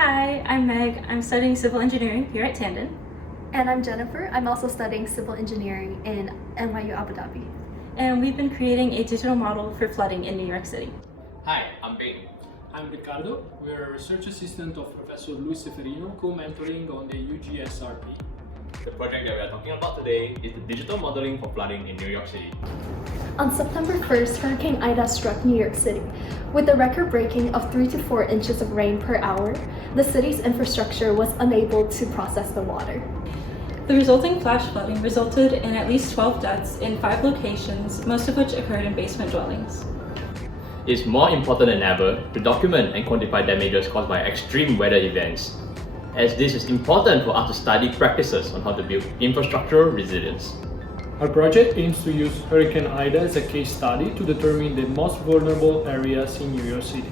Hi, I'm Meg. I'm studying civil engineering here at Tandon. And I'm Jennifer. I'm also studying civil engineering in NYU Abu Dhabi. And we've been creating a digital model for flooding in New York City. Hi, I'm Ben. I'm Ricardo. We're a research assistant of Professor Luis Seferino, co-mentoring on the UGSRP. The project that we are talking about today is the digital modeling for flooding in New York City. On September 1st, Hurricane Ida struck New York City. With a record-breaking of 3 to 4 inches of rain per hour, the city's infrastructure was unable to process the water. The resulting flash flooding resulted in at least 12 deaths in 5 locations, most of which occurred in basement dwellings. It's more important than ever to document and quantify damages caused by extreme weather events, as this is important for us to study practices on how to build infrastructural resilience. Our project aims to use Hurricane Ida as a case study to determine the most vulnerable areas in New York City.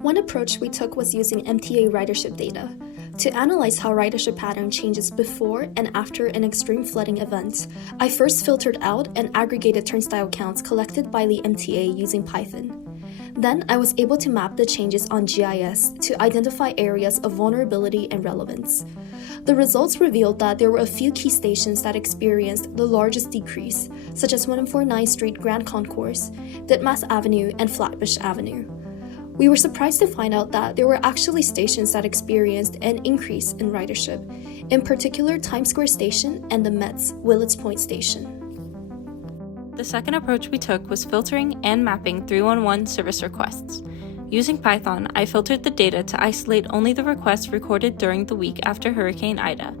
One approach we took was using MTA ridership data. To analyze how ridership pattern changes before and after an extreme flooding event, I first filtered out and aggregated turnstile counts collected by the MTA using Python. Then I was able to map the changes on GIS to identify areas of vulnerability and relevance. The results revealed that there were a few key stations that experienced the largest decrease, such as 149th Street Grand Concourse, Ditmas Avenue, and Flatbush Avenue. We were surprised to find out that there were actually stations that experienced an increase in ridership, in particular Times Square Station and the Met's Willets Point Station. The second approach we took was filtering and mapping 311 service requests. Using Python, I filtered the data to isolate only the requests recorded during the week after Hurricane Ida.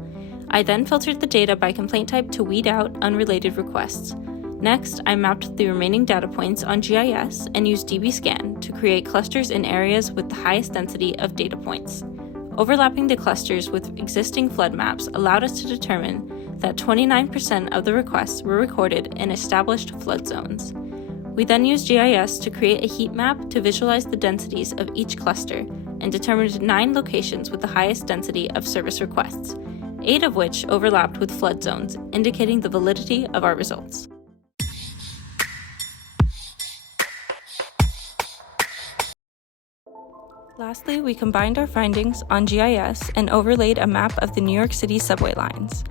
I then filtered the data by complaint type to weed out unrelated requests. Next, I mapped the remaining data points on GIS and used dbScan to create clusters in areas with the highest density of data points. Overlapping the clusters with existing flood maps allowed us to determine that 29% of the requests were recorded in established flood zones. We then used GIS to create a heat map to visualize the densities of each cluster and determined 9 locations with the highest density of service requests, 8 of which overlapped with flood zones, indicating the validity of our results. Lastly, we combined our findings on GIS and overlaid a map of the New York City subway lines.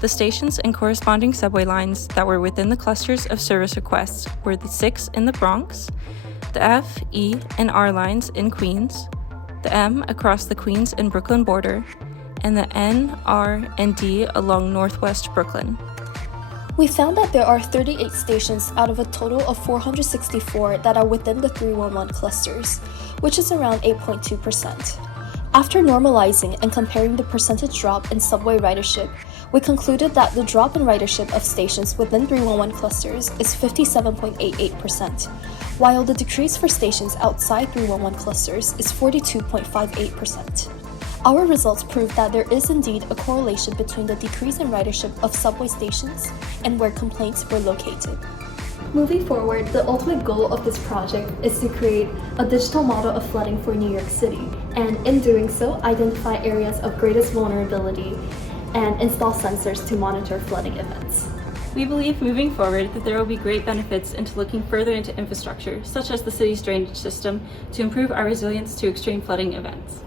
The stations and corresponding subway lines that were within the clusters of service requests were the 6 in the Bronx, the F, E, and R lines in Queens, the M across the Queens and Brooklyn border, and the N, R, and D along Northwest Brooklyn. We found that there are 38 stations out of a total of 464 that are within the 311 clusters, which is around 8.2%. After normalizing and comparing the percentage drop in subway ridership, we concluded that the drop in ridership of stations within 311 clusters is 57.88%, while the decrease for stations outside 311 clusters is 42.58%. Our results prove that there is indeed a correlation between the decrease in ridership of subway stations and where complaints were located. Moving forward, the ultimate goal of this project is to create a digital model of flooding for New York City, and in doing so, identify areas of greatest vulnerability and install sensors to monitor flooding events. We believe moving forward that there will be great benefits into looking further into infrastructure, such as the city's drainage system, to improve our resilience to extreme flooding events.